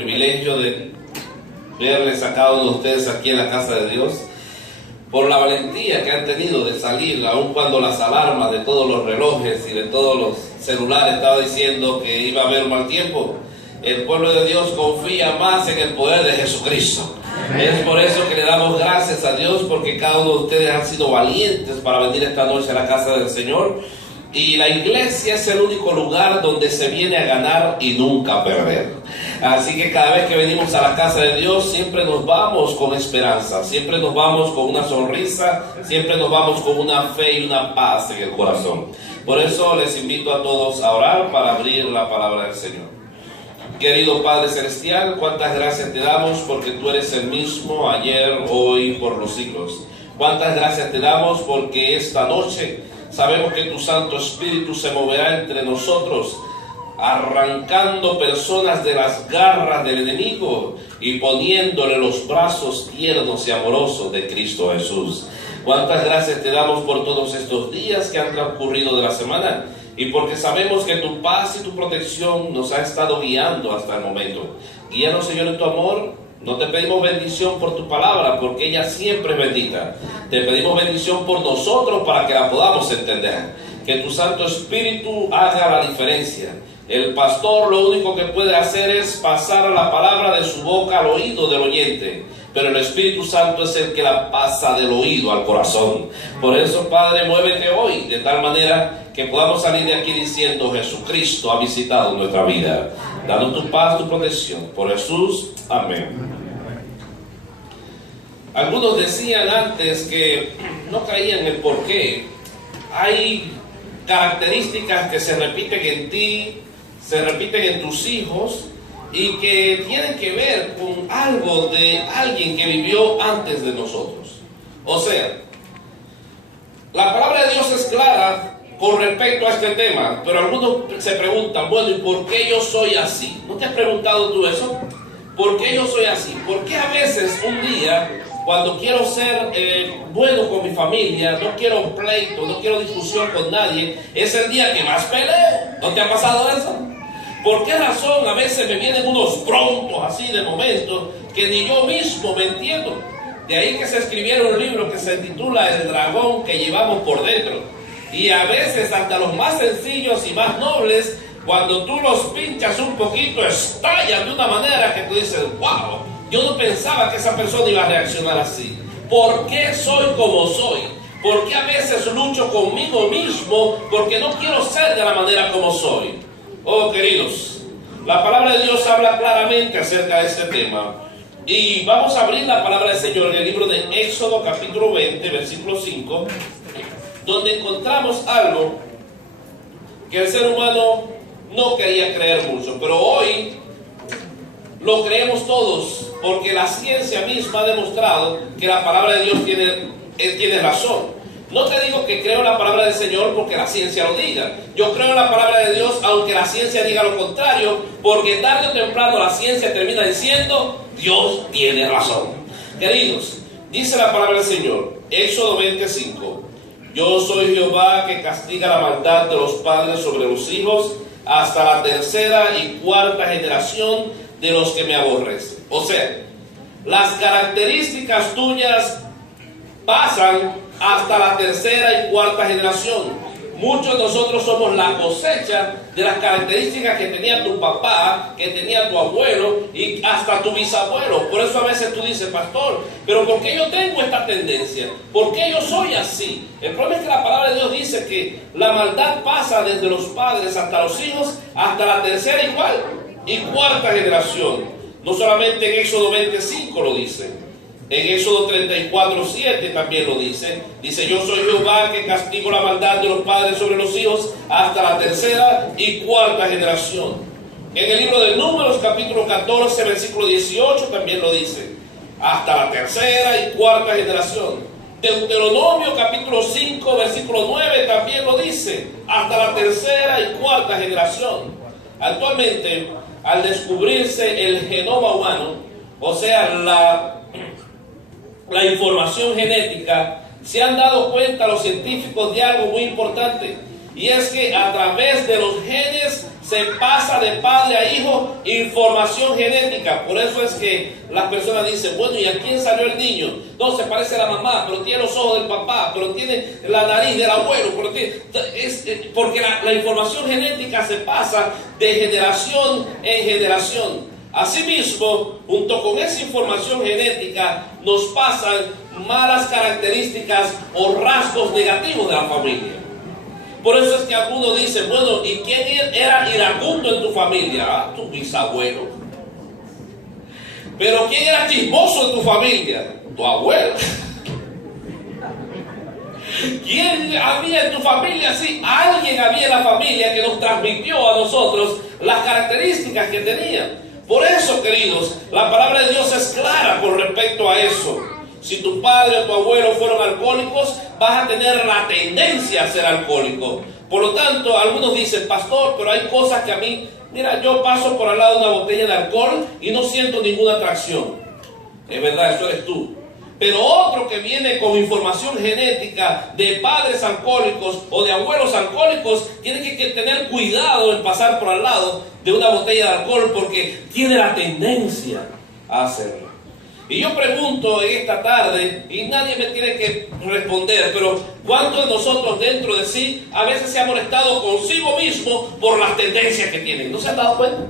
privilegio de verles a cada uno de ustedes aquí en la casa de Dios, por la valentía que han tenido de salir, aun cuando las alarmas de todos los relojes y de todos los celulares estaban diciendo que iba a haber un mal tiempo. El pueblo de Dios confía más en el poder de Jesucristo. Es por eso que le damos gracias a Dios, porque cada uno de ustedes han sido valientes para venir esta noche a la casa del Señor. Y la iglesia es el único lugar donde se viene a ganar y nunca a perder. Así que cada vez que venimos a la casa de Dios, siempre nos vamos con esperanza, siempre nos vamos con una sonrisa, siempre nos vamos con una fe y una paz en el corazón. Por eso les invito a todos a orar para abrir la palabra del Señor. Querido Padre Celestial, cuántas gracias te damos porque tú eres el mismo ayer, hoy, por los siglos. Cuántas gracias te damos porque esta noche sabemos que tu Santo Espíritu se moverá entre nosotros, arrancando personas de las garras del enemigo y poniéndole los brazos tiernos y amorosos de Cristo Jesús. Cuántas gracias te damos por todos estos días que han transcurrido de la semana, y porque sabemos que tu paz y tu protección nos ha estado guiando hasta el momento. Guíanos, Señor, en tu amor. No te pedimos bendición por tu palabra, porque ella siempre es bendita. Te pedimos bendición por nosotros para que la podamos entender. Que tu Santo Espíritu haga la diferencia. El pastor lo único que puede hacer es pasar la palabra de su boca al oído del oyente, pero el Espíritu Santo es el que la pasa del oído al corazón. Por eso, Padre, muévete hoy de tal manera que podamos salir de aquí diciendo: Jesucristo ha visitado nuestra vida. Danos tu paz, tu protección. Por Jesús, amén. Algunos decían antes que no creían el por qué. Hay características que se repiten en ti, se repiten en tus hijos, y que tienen que ver con algo de alguien que vivió antes de nosotros. O sea, la palabra de Dios es clara con respecto a este tema, pero algunos se preguntan: bueno, ¿y por qué yo soy así? ¿No te has preguntado tú eso? ¿Por qué yo soy así? ¿Por qué a veces un día, cuando quiero ser bueno con mi familia, no quiero pleito, no quiero discusión con nadie, es el día que más peleo? ¿No te ha pasado eso? ¿Por qué razón a veces me vienen unos broncos así de momento que ni yo mismo me entiendo? De ahí que se escribiera un libro que se titula El dragón que llevamos por dentro. Y a veces hasta los más sencillos y más nobles, cuando tú los pinchas un poquito, estallan de una manera que tú dices: wow, yo no pensaba que esa persona iba a reaccionar así. ¿Por qué soy como soy? ¿Por qué a veces lucho conmigo mismo? Porque no quiero ser de la manera como soy. Oh, queridos, la palabra de Dios habla claramente acerca de este tema. Y vamos a abrir la palabra del Señor en el libro de Éxodo capítulo 20, versículo 5, donde encontramos algo que el ser humano no quería creer mucho, pero hoy lo creemos todos, porque la ciencia misma ha demostrado que la palabra de Dios tiene razón. No te digo que creo en la palabra del Señor porque la ciencia lo diga. Yo creo en la palabra de Dios aunque la ciencia diga lo contrario, porque tarde o temprano la ciencia termina diciendo: Dios tiene razón. Queridos, dice la palabra del Señor, Éxodo 25: Yo soy Jehová que castiga la maldad de los padres sobre los hijos hasta la tercera y cuarta generación de los que me aborrecen. O sea, las características tuyas pasan hasta la tercera y cuarta generación. Muchos de nosotros somos la cosecha de las características que tenía tu papá, que tenía tu abuelo y hasta tu bisabuelo. Por eso a veces tú dices: pastor, pero ¿por qué yo tengo esta tendencia? ¿Por qué yo soy así? El problema es que la palabra de Dios dice que la maldad pasa desde los padres hasta los hijos, hasta la tercera y cuarta generación. No solamente en Éxodo 25 lo dice. En Éxodo 34:7 también lo dice. Dice: Yo soy Jehová que castigo la maldad de los padres sobre los hijos hasta la tercera y cuarta generación. En el libro de Números capítulo 14 versículo 18 también lo dice: hasta la tercera y cuarta generación. Deuteronomio capítulo 5 versículo 9 también lo dice: hasta la tercera y cuarta generación. Actualmente, al descubrirse el genoma humano, o sea, la información genética, se han dado cuenta los científicos de algo muy importante, y es que a través de los genes se pasa de padre a hijo información genética. Por eso es que las personas dicen, bueno, ¿y a quién salió el niño? No, se parece a la mamá, pero tiene los ojos del papá, pero tiene la nariz del abuelo, pero porque la información genética se pasa de generación en generación. Asimismo, junto con esa información genética, nos pasan malas características o rasgos negativos de la familia. Por eso es que algunos dicen, bueno, ¿y quién era iracundo en tu familia? Ah, tu bisabuelo. Pero ¿quién era chismoso en tu familia? Tu abuelo. ¿Quién había en tu familia? Sí, alguien había en la familia que nos transmitió a nosotros las características que tenía. Por eso, queridos, la palabra de Dios es clara con respecto a eso. Si tu padre o tu abuelo fueron alcohólicos, vas a tener la tendencia a ser alcohólico. Por lo tanto, algunos dicen, pastor, pero hay cosas que a mí, mira, yo paso por al lado de una botella de alcohol y no siento ninguna atracción. Es verdad, eso eres tú. Pero otro que viene con información genética de padres alcohólicos o de abuelos alcohólicos, tiene que tener cuidado en pasar por al lado de una botella de alcohol porque tiene la tendencia a hacerlo. Y yo pregunto en esta tarde, y nadie me tiene que responder, pero ¿cuántos de nosotros dentro de sí a veces se ha molestado consigo mismo por las tendencias que tienen? ¿No se han dado cuenta?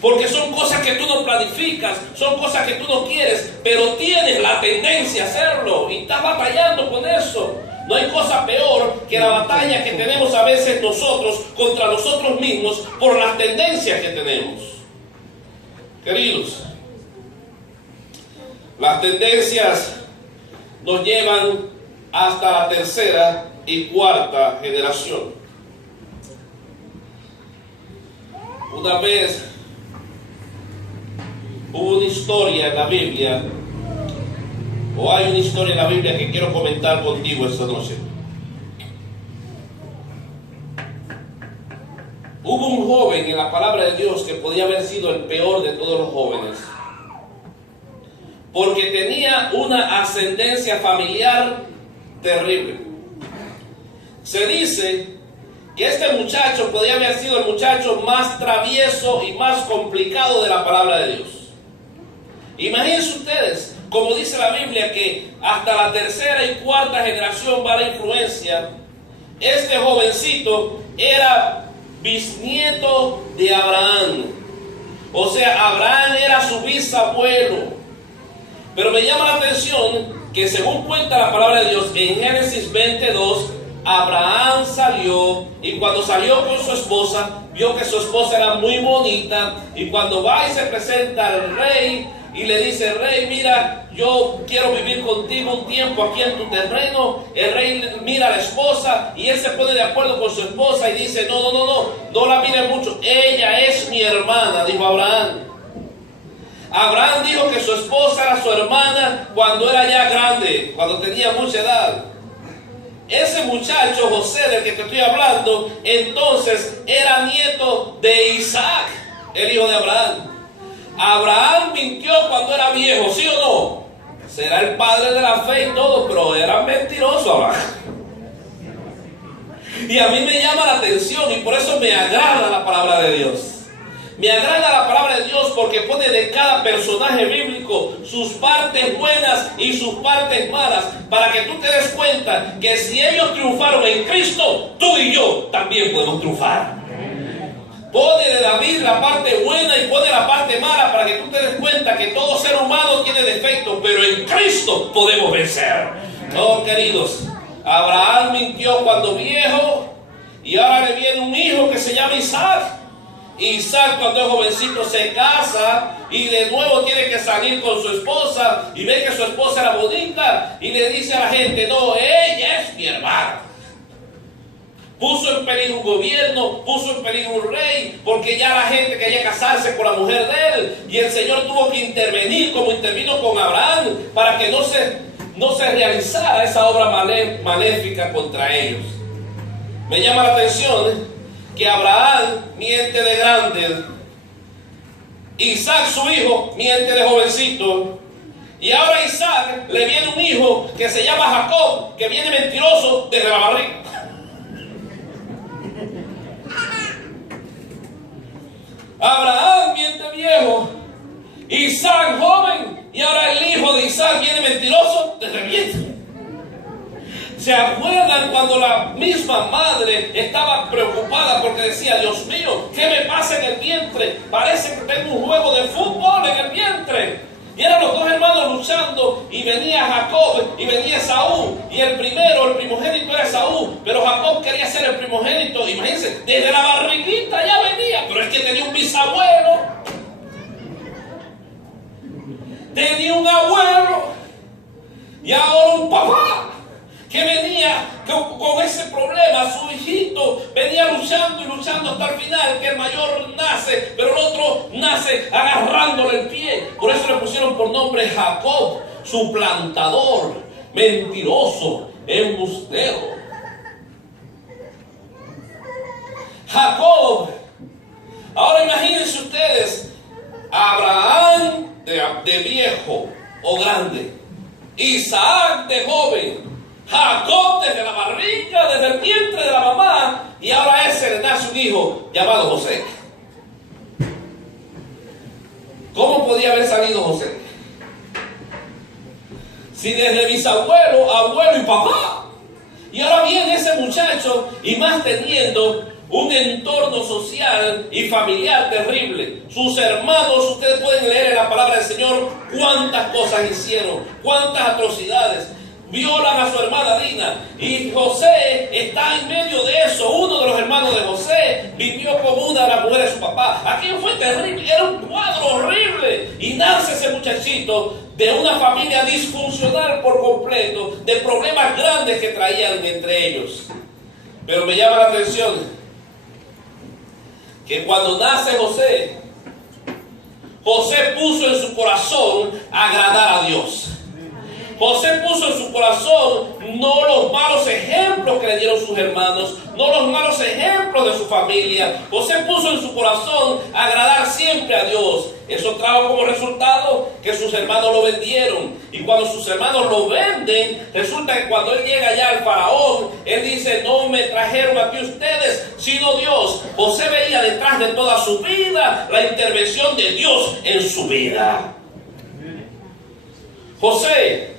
Porque son cosas que tú no planificas, son cosas que tú no quieres, pero tienes la tendencia a hacerlo y estás batallando con eso. No hay cosa peor que la batalla que tenemos a veces nosotros contra nosotros mismos por las tendencias que tenemos. Queridos, las tendencias nos llevan hasta la tercera y cuarta generación. Una vez hubo una historia en la Biblia, o hay una historia en la Biblia que quiero comentar contigo esta noche. Hubo un joven en la palabra de Dios que podía haber sido el peor de todos los jóvenes, porque tenía una ascendencia familiar terrible. Se dice que este muchacho podía haber sido el muchacho más travieso y más complicado de la palabra de Dios. Imagínense ustedes, como dice la Biblia, que hasta la tercera y cuarta generación va la influencia. Este jovencito era bisnieto de Abraham. O sea, Abraham era su bisabuelo. Pero me llama la atención que según cuenta la palabra de Dios en Génesis 22, Abraham salió y cuando salió con su esposa, vio que su esposa era muy bonita, y cuando va y se presenta al rey y le dice, rey, mira, yo quiero vivir contigo un tiempo aquí en tu terreno. El rey mira a la esposa y él se pone de acuerdo con su esposa y dice, no la mire mucho, ella es mi hermana, dijo Abraham. Abraham dijo que su esposa era su hermana cuando era ya grande, cuando tenía mucha edad. Ese muchacho, José, del que te estoy hablando, entonces era nieto de Isaac, el hijo de Abraham. Abraham mintió cuando era viejo, ¿sí o no? Será el padre de la fe y todo, pero era mentiroso Abraham. Y a mí me llama la atención y por eso me agrada la palabra de Dios. Me agrada la palabra de Dios porque pone de cada personaje bíblico sus partes buenas y sus partes malas, para que tú te des cuenta que si ellos triunfaron en Cristo, tú y yo también podemos triunfar. Pone de David la parte buena y pone la parte mala para que tú te des cuenta que todo ser humano tiene defectos, pero en Cristo podemos vencer. No, queridos, Abraham mintió cuando viejo y ahora le viene un hijo que se llama Isaac. Isaac, cuando es jovencito, se casa y de nuevo tiene que salir con su esposa y ve que su esposa era bonita y le dice a la gente, no, ella es mi hermana. Puso en peligro un gobierno, puso en peligro un rey, porque ya la gente quería casarse con la mujer de él y el Señor tuvo que intervenir como intervino con Abraham para que no se realizara esa obra maléfica contra ellos. Me llama la atención que Abraham miente de grande, Isaac su hijo miente de jovencito, y ahora Isaac le viene un hijo que se llama Jacob, que viene mentiroso desde la barriga. Abraham viene viejo, Isaac joven, y ahora el hijo de Isaac viene mentiroso desde el vientre. ¿Se acuerdan cuando la misma madre estaba preocupada porque decía, Dios mío, ¿qué me pasa en el vientre? Parece que tengo un juego de fútbol en el vientre. Y eran los dos hermanos luchando, y venía Jacob y venía Esaú, y el primogénito era Esaú, pero Jacob quería ser el primogénito. Imagínense, desde la barriguita ya venía, pero es que tenía un bisabuelo, tenía un abuelo, y ahora un papá que venía con ese problema. Su hijito venía luchando y luchando hasta el final, que el mayor nace, pero el otro nace agarrándole el pie. Por eso le pusieron por nombre Jacob, suplantador, mentiroso, embustero. Jacob. Ahora imagínense ustedes, Abraham de viejo o grande, Isaac de joven, Jacob desde la barriga, desde el vientre de la mamá, y ahora a ese le nace un hijo llamado José. ¿Cómo podía haber salido José? Si desde bisabuelo, abuelo y papá, y ahora viene ese muchacho, y más teniendo un entorno social y familiar terrible. Sus hermanos, ustedes pueden leer en la palabra del Señor cuántas cosas hicieron, cuántas atrocidades. Violan a su hermana Dina, y José está en medio de eso. Uno de los hermanos de José vivió como una de las mujeres de su papá. Aquello fue terrible, era un cuadro horrible. Y nace ese muchachito de una familia disfuncional por completo, de problemas grandes que traían entre ellos. Pero me llama la atención que cuando nace José, José puso en su corazón agradar a Dios. José puso en su corazón no los malos ejemplos que le dieron sus hermanos, no los malos ejemplos de su familia. José puso en su corazón agradar siempre a Dios. Eso trajo como resultado que sus hermanos lo vendieron. Y cuando sus hermanos lo venden, resulta que cuando él llega allá al faraón, él dice, no me trajeron aquí ustedes, sino Dios. José veía detrás de toda su vida la intervención de Dios en su vida. José,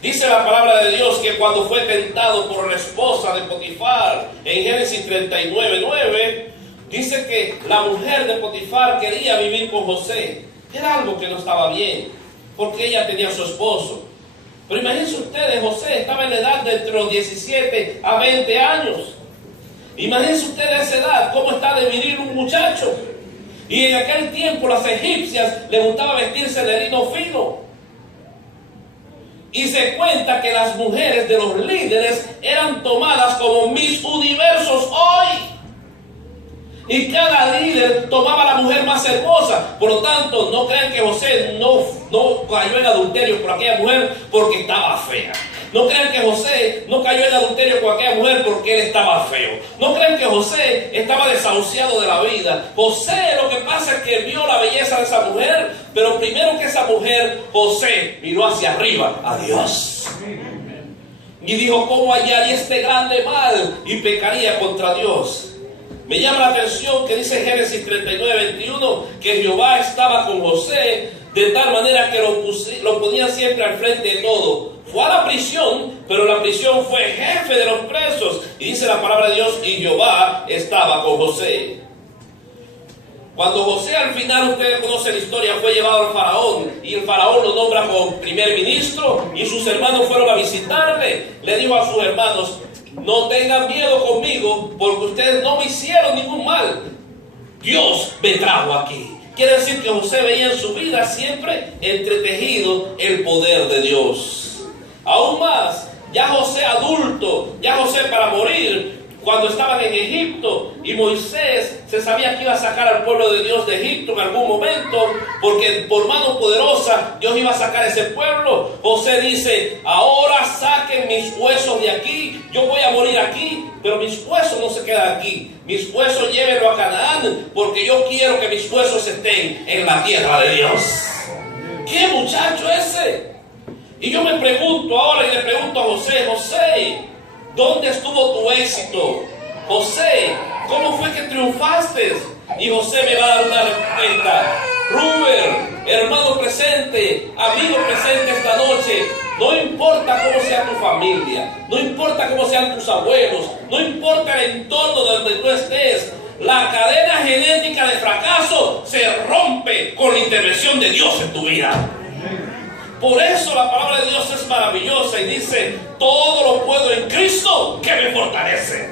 dice la palabra de Dios que cuando fue tentado por la esposa de Potifar, en Génesis 39:9, dice que la mujer de Potifar quería vivir con José. Era algo que no estaba bien, porque ella tenía a su esposo. Pero imagínense ustedes, José estaba en la edad de entre los 17 a 20 años. Imagínense ustedes a esa edad, cómo está de viril un muchacho. Y en aquel tiempo las egipcias les gustaba vestirse de lino fino. Y se cuenta que las mujeres de los líderes eran tomadas como Miss Universos hoy. Y cada líder tomaba a la mujer más hermosa. Por lo tanto, no crean que José no cayó en adulterio por aquella mujer porque estaba fea. No crean que José no cayó en adulterio con aquella mujer porque él estaba feo. No crean que José estaba desahuciado de la vida. José, lo que pasa es que vio la belleza de esa mujer, pero primero que esa mujer, José miró hacia arriba a Dios. Y dijo, ¿cómo hallaría este grande mal? Y pecaría contra Dios. Me llama la atención que dice Génesis 39:21 que Jehová estaba con José de tal manera que lo ponía siempre al frente de todo. Fue a la prisión, pero la prisión fue jefe de los presos. Y dice la palabra de Dios, y Jehová estaba con José. Cuando José al final, ustedes conocen la historia, fue llevado al faraón, y el faraón lo nombra como primer ministro, y sus hermanos fueron a visitarle. Le dijo a sus hermanos, no tengan miedo conmigo, porque ustedes no me hicieron ningún mal. Dios me trajo aquí. Quiere decir que José veía en su vida siempre entretejido el poder de Dios. Aún más, ya José adulto, ya José para morir, cuando estaban en Egipto y Moisés se sabía que iba a sacar al pueblo de Dios de Egipto en algún momento, porque por mano poderosa Dios iba a sacar ese pueblo. José dice, ahora saquen mis huesos de aquí, yo voy a morir aquí, pero mis huesos no se quedan aquí, mis huesos llévenlo a Canaán, porque yo quiero que mis huesos estén en la tierra de Dios. ¿Qué muchacho ese? Y yo me pregunto ahora y le pregunto a José, José, ¿dónde estuvo tu éxito? José, ¿cómo fue que triunfaste? Y José me va a dar una respuesta. Rubén, hermano presente, amigo presente esta noche, no importa cómo sea tu familia, no importa cómo sean tus abuelos, no importa el entorno donde tú estés, la cadena genética de fracaso se rompe con la intervención de Dios en tu vida. Por eso la palabra de Dios es maravillosa y dice: todo lo puedo en Cristo que me fortalece.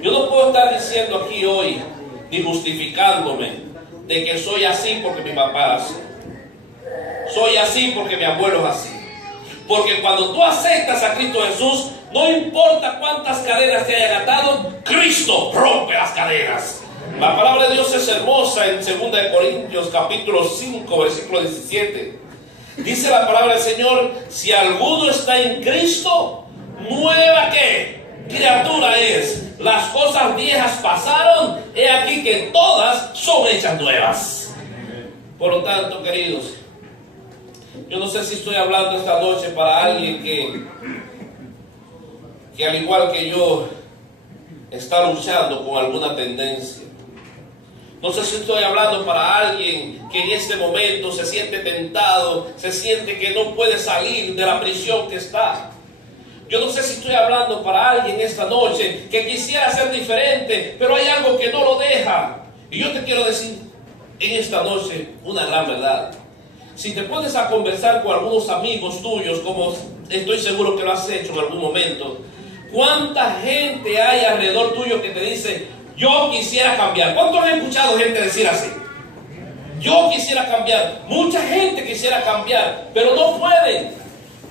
Yo no puedo estar diciendo aquí hoy, ni justificándome, de que soy así porque mi papá es así. Soy así porque mi abuelo es así. Porque cuando tú aceptas a Cristo Jesús, no importa cuántas cadenas te hayan atado, Cristo rompe las cadenas. La palabra de Dios es hermosa en 2 Corintios capítulo 5, versículo 17. Dice la palabra del Señor: si alguno está en Cristo, nueva ¿qué? Criatura es. Las cosas viejas pasaron, he aquí que todas son hechas nuevas. Por lo tanto, queridos, yo no sé si estoy hablando esta noche para alguien que al igual que yo está luchando con alguna tendencia. No sé si estoy hablando para alguien que en este momento se siente tentado, se siente que no puede salir de la prisión que está. Yo no sé si estoy hablando para alguien esta noche que quisiera ser diferente, pero hay algo que no lo deja. Y yo te quiero decir en esta noche una gran verdad. Si te pones a conversar con algunos amigos tuyos, como estoy seguro que lo has hecho en algún momento, ¿cuánta gente hay alrededor tuyo que te dice: yo quisiera cambiar? ¿Cuántos han escuchado gente decir así? Yo quisiera cambiar. Mucha gente quisiera cambiar, pero no pueden.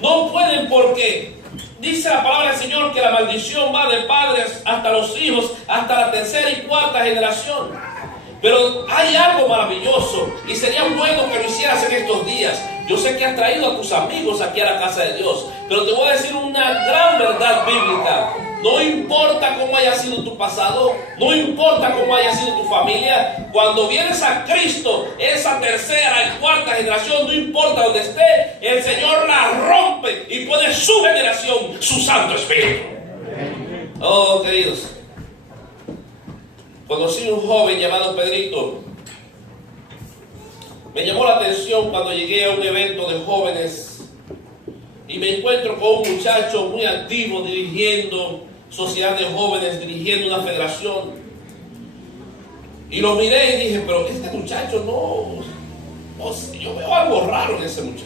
No pueden porque dice la palabra del Señor que la maldición va de padres hasta los hijos, hasta la tercera y cuarta generación. Pero hay algo maravilloso y sería bueno que lo hicieras en estos días. Yo sé que has traído a tus amigos aquí a la casa de Dios, pero te voy a decir una gran verdad bíblica. No importa cómo haya sido tu pasado, no importa cómo haya sido tu familia, cuando vienes a Cristo, esa tercera y cuarta generación, no importa donde esté, el Señor la rompe y pone su generación, su Santo Espíritu. Oh, queridos, conocí un joven llamado Pedrito. Me llamó la atención cuando llegué a un evento de jóvenes y me encuentro con un muchacho muy activo dirigiendo sociedad de jóvenes, dirigiendo una federación. Y lo miré y dije: pero este muchacho no sé, yo veo algo raro en ese muchacho.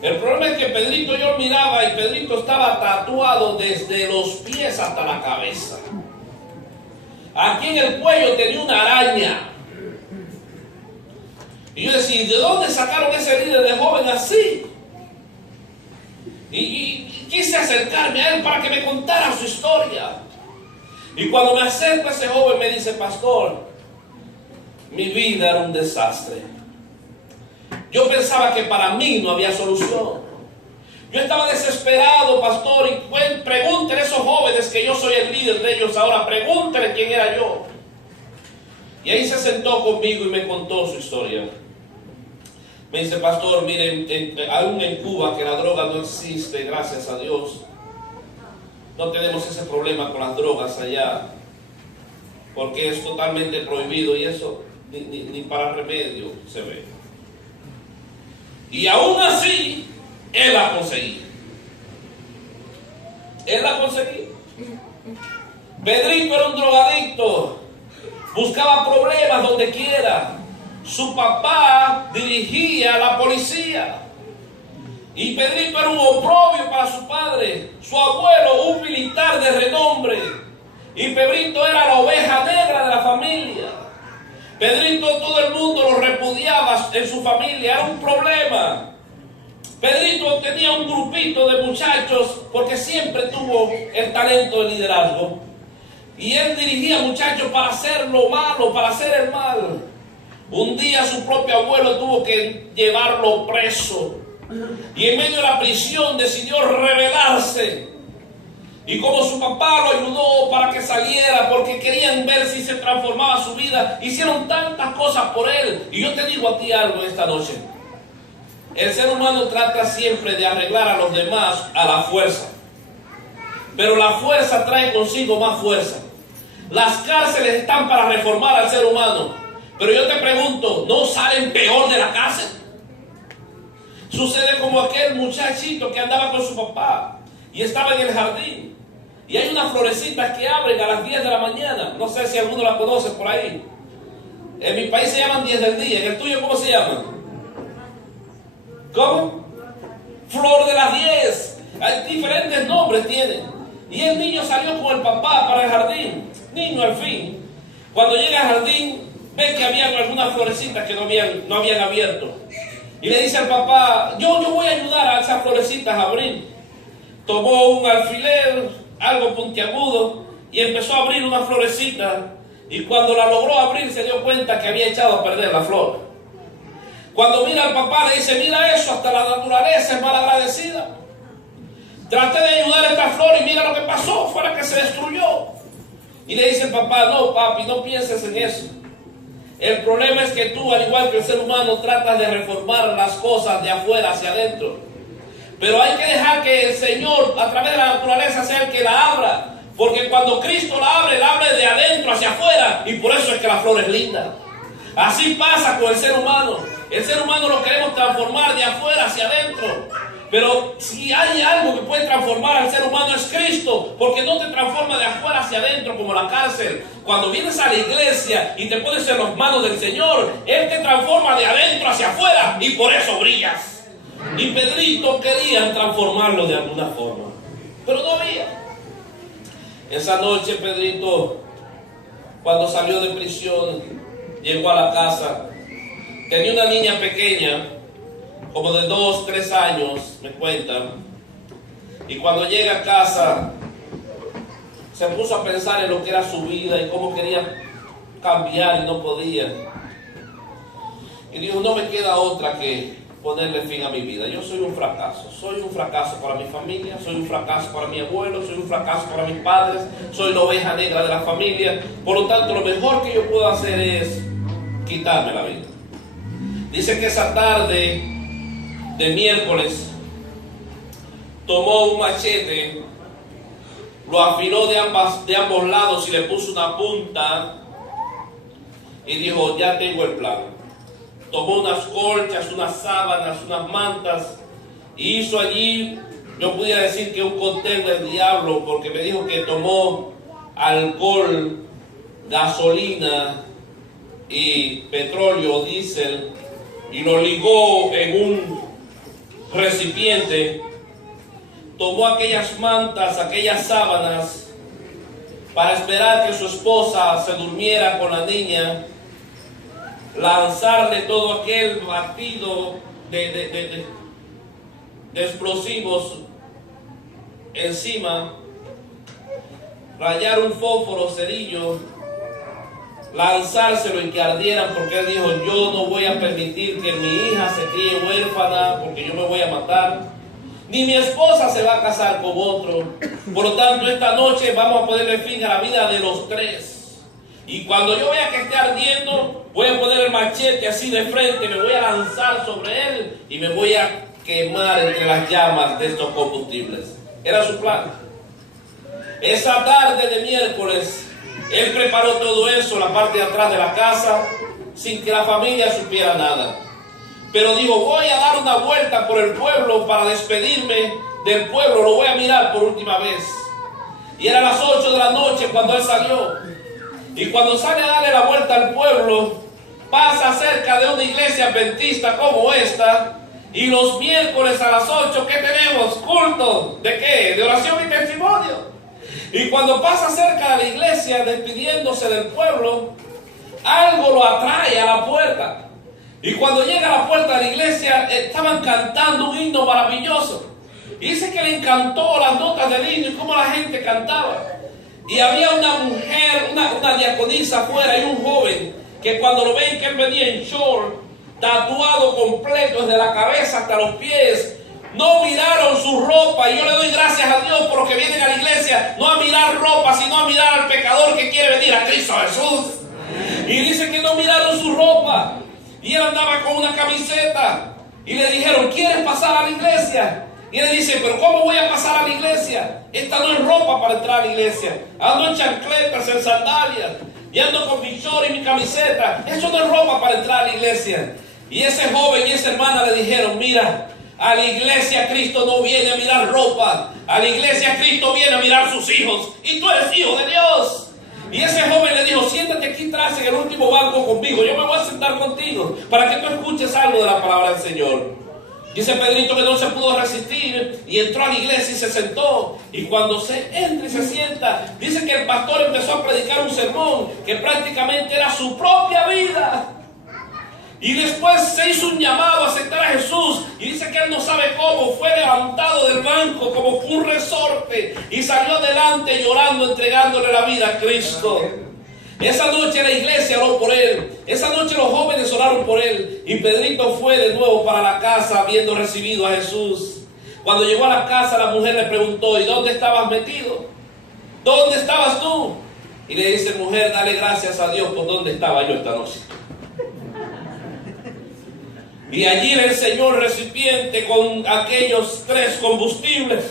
El problema es que Pedrito, yo miraba y Pedrito estaba tatuado desde los pies hasta la cabeza. Aquí en el cuello tenía una araña. Y yo decía: ¿de dónde sacaron ese líder de joven así? Y quise acercarme a él para que me contara su historia. Y cuando me acerco a ese joven me dice: pastor, mi vida era un desastre. Yo pensaba que para mí no había solución. Yo estaba desesperado, pastor, y pregúntenle a esos jóvenes que yo soy el líder de ellos ahora, pregúntenle quién era yo. Y ahí se sentó conmigo y me contó su historia. Me dice: pastor, miren, aún en Cuba que la droga no existe, gracias a Dios. No tenemos ese problema con las drogas allá, porque es totalmente prohibido y eso ni para remedio se ve. Y aún así, él la conseguía. Él la conseguía. Pedrito era un drogadicto, buscaba problemas donde quiera. Su papá dirigía la policía y Pedrito era un oprobio para su padre. Su abuelo, un militar de renombre, y Pedrito era la oveja negra de la familia. Pedrito, todo el mundo lo repudiaba en su familia, era un problema. Pedrito tenía un grupito de muchachos porque siempre tuvo el talento de liderazgo, y él dirigía muchachos para hacer lo malo, para hacer el mal. Un día su propio abuelo tuvo que llevarlo preso y en medio de la prisión decidió rebelarse. Y como su papá lo ayudó para que saliera porque querían ver si se transformaba su vida, hicieron tantas cosas por él. Y yo te digo a ti algo esta noche: el ser humano trata siempre de arreglar a los demás a la fuerza, pero la fuerza trae consigo más fuerza. Las cárceles están para reformar al ser humano. Pero yo te pregunto, ¿no salen peor de la cárcel? Sucede como aquel muchachito que andaba con su papá y estaba en el jardín. Y hay unas florecitas que abren a las 10 de la mañana. No sé si alguno las conoce por ahí. En mi país se llaman 10 del día. ¿En el tuyo cómo se llaman? ¿Cómo? Flor de las 10. Hay diferentes nombres tienen. Y el niño salió con el papá para el jardín. Niño al fin. Cuando llega al jardín, ve que había algunas florecitas que no habían abierto. Y le dice al papá, yo voy a ayudar a esas florecitas a abrir. Tomó un alfiler, algo puntiagudo, y empezó a abrir una florecita. Y cuando la logró abrir, se dio cuenta que había echado a perder la flor. Cuando mira al papá, le dice, mira eso, hasta la naturaleza es malagradecida. Traté de ayudar a esta flor y mira lo que pasó, fue la que se destruyó. Y le dice el papá, no papi, no pienses en eso. El problema es que tú, al igual que el ser humano, tratas de reformar las cosas de afuera hacia adentro. Pero hay que dejar que el Señor, a través de la naturaleza, sea el que la abra. Porque cuando Cristo la abre de adentro hacia afuera. Y por eso es que la flor es linda. Así pasa con el ser humano. El ser humano lo queremos transformar de afuera hacia adentro. Pero si hay algo que puede transformar al ser humano es Cristo, porque no te transforma de afuera hacia adentro como la cárcel. Cuando vienes a la iglesia y te pones en las manos del Señor, Él te transforma de adentro hacia afuera y por eso brillas. Y Pedrito querían transformarlo de alguna forma, pero no había. Esa noche Pedrito, cuando salió de prisión, llegó a la casa. Tenía una niña pequeña, como de 2, 3 años, me cuentan. Y cuando llega a casa, se puso a pensar en lo que era su vida y cómo quería cambiar y no podía. Y dijo, no me queda otra que ponerle fin a mi vida. Yo soy un fracaso para mi familia, soy un fracaso para mi abuelo, soy un fracaso para mis padres, soy la oveja negra de la familia. Por lo tanto, lo mejor que yo puedo hacer es quitarme la vida. Dice que esa tarde de miércoles tomó un machete, lo afiló de ambos lados y le puso una punta y dijo, ya tengo el plan. Tomó unas colchas, unas sábanas, unas mantas y hizo allí, yo pudiera decir que un cóctel del diablo, porque me dijo que tomó alcohol, gasolina y petróleo, diésel, y lo ligó en un recipiente. Tomó aquellas mantas, aquellas sábanas, para esperar que su esposa se durmiera con la niña, lanzarle todo aquel batido de explosivos encima, rayar un fósforo, cerillo, lanzárselo y que ardieran, porque él dijo, yo no voy a permitir que mi hija se críe huérfana, porque yo me voy a matar, ni mi esposa se va a casar con otro. Por lo tanto, esta noche vamos a ponerle fin a la vida de los tres. Y cuando yo vea que esté ardiendo, voy a poner el machete así de frente, me voy a lanzar sobre él y me voy a quemar entre las llamas de estos combustibles. Era su plan. Esa tarde de miércoles, él preparó todo eso, la parte de atrás de la casa, sin que la familia supiera nada. Pero dijo, voy a dar una vuelta por el pueblo para despedirme del pueblo, lo voy a mirar por última vez. Y eran las 8 de la noche cuando él salió. Y cuando sale a darle la vuelta al pueblo, pasa cerca de una iglesia adventista como esta. Y los miércoles a las 8, ¿qué tenemos? Culto. ¿De qué? De oración y testimonio. Y cuando pasa cerca de la iglesia, despidiéndose del pueblo, algo lo atrae a la puerta. Y cuando llega a la puerta de la iglesia, estaban cantando un himno maravilloso. Y dice que le encantó las notas del himno y cómo la gente cantaba. Y había una mujer, una diaconisa afuera y un joven, que cuando lo ven que él venía en short, tatuado completo desde la cabeza hasta los pies, no miraron su ropa. Y yo le doy gracias a Dios por los que vienen a la iglesia, no a mirar ropa, sino a mirar al pecador que quiere venir a Cristo Jesús. Y dice que no miraron su ropa. Y él andaba con una camiseta. Y le dijeron, ¿quieres pasar a la iglesia? Y él dice, pero ¿cómo voy a pasar a la iglesia? Esta no es ropa para entrar a la iglesia. Ando en chancletas, en sandalias, y ando con mi short y mi camiseta. Eso no es ropa para entrar a la iglesia. Y ese joven y esa hermana le dijeron, mira, a la iglesia Cristo no viene a mirar ropa. A la iglesia Cristo viene a mirar sus hijos. Y tú eres hijo de Dios. Y ese joven le dijo, siéntate aquí atrás en el último banco conmigo. Yo me voy a sentar contigo para que tú escuches algo de la palabra del Señor. Dice Pedrito que no se pudo resistir y entró a la iglesia y se sentó. Y cuando se entra y se sienta, dice que el pastor empezó a predicar un sermón que prácticamente era su propia vida. Y después se hizo un llamado a aceptar a Jesús. Y dice que él no sabe cómo. Fue levantado del banco como un resorte. Y salió adelante llorando, entregándole la vida a Cristo. Esa noche la iglesia oró por él. Esa noche los jóvenes oraron por él. Y Pedrito fue de nuevo para la casa habiendo recibido a Jesús. Cuando llegó a la casa, la mujer le preguntó, ¿y dónde estabas metido? ¿Dónde estabas tú? Y le dice, mujer, dale gracias a Dios por dónde estaba yo esta noche. Y allí le enseñó el recipiente con aquellos 3 combustibles.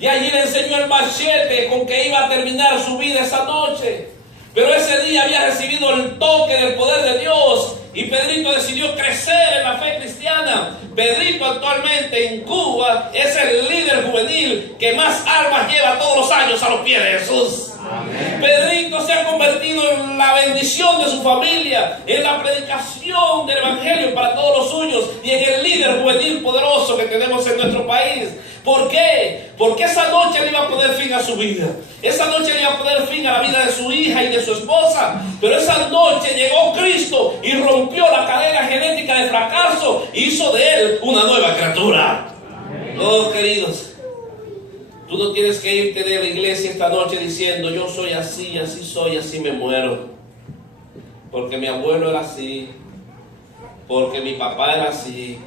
Y allí le enseñó el machete con que iba a terminar su vida esa noche. Pero ese día había recibido el toque del poder de Dios. Y Pedrito decidió crecer en la fe cristiana. Pedrito actualmente en Cuba es el líder juvenil que más almas lleva todos los años a los pies de Jesús. Amén. Pedrito se ha convertido en la bendición de su familia, en la predicación del evangelio para todos los suyos y en el líder juvenil poderoso que tenemos en nuestro país. ¿Por qué? Porque esa noche le iba a poner fin a su vida. Esa noche le iba a poner fin a la vida de su hija y de su esposa. Pero esa noche llegó Cristo y rompió la cadena genética de fracaso y hizo de él una nueva criatura. Oh, queridos, tú no tienes que irte de la iglesia esta noche diciendo, yo soy así, así soy, así me muero. Porque mi abuelo era así. Porque mi papá era así.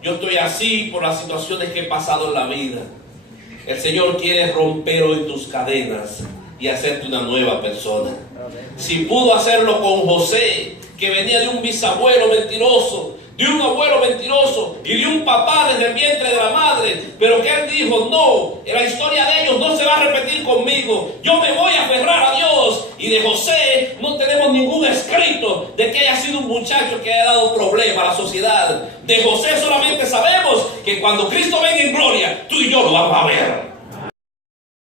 Yo estoy así por las situaciones que he pasado en la vida. El Señor quiere romper hoy tus cadenas y hacerte una nueva persona. Si pudo hacerlo con José, que venía de un bisabuelo mentiroso, de un abuelo mentiroso y de un papá desde el vientre de la madre, pero que él dijo, no, la historia de ellos no se va a repetir conmigo, yo me voy a aferrar a Dios. Y de José no tenemos ningún escrito de que haya sido un muchacho que haya dado problema a la sociedad. De José solamente sabemos que cuando Cristo venga en gloria, tú y yo lo vamos a ver.